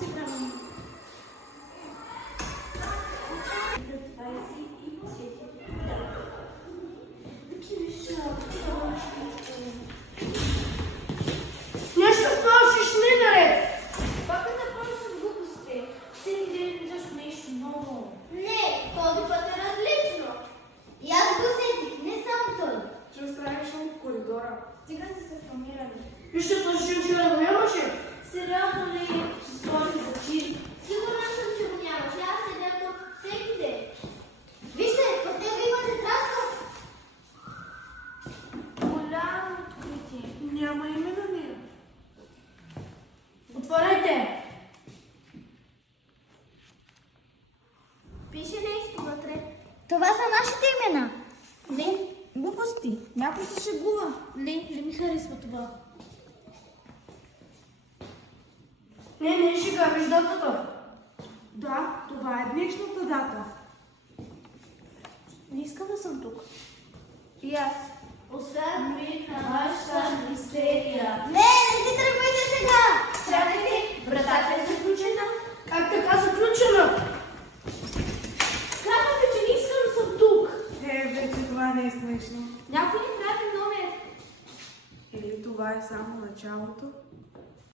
се правим. Нещо свършиш не наред. Пак да помня с глупостите. Всеки ден виждаш нещо ново. Не, този път е различно. И аз го сетих, не само той. Ще оставиш в коридора. Сега сте се формирали. Вижте, този вчера го нямаше. Сериозно ли ще спори за чир? Сигурна съм, че го нямаше. Аз седя тук всеки ден. Вижте, под него има тетрадка. Голямо откритие. Няма име на нея. Отворете! Пише нещо вътре. Това са нашите имена. Не, глупости. Някой се шегува. Не ми харесва това. Не, шега, виж датата. Да, това е днешната дата. Не искам да съм тук. И аз. Остави на вашата мистерия. Не си тръгвайте сега. Чакайте, вратата е заключена. Как така заключена? Казвате, че не искам да съм тук. Вече това не е смешно. Някой ни прави номер. Или това е само началото?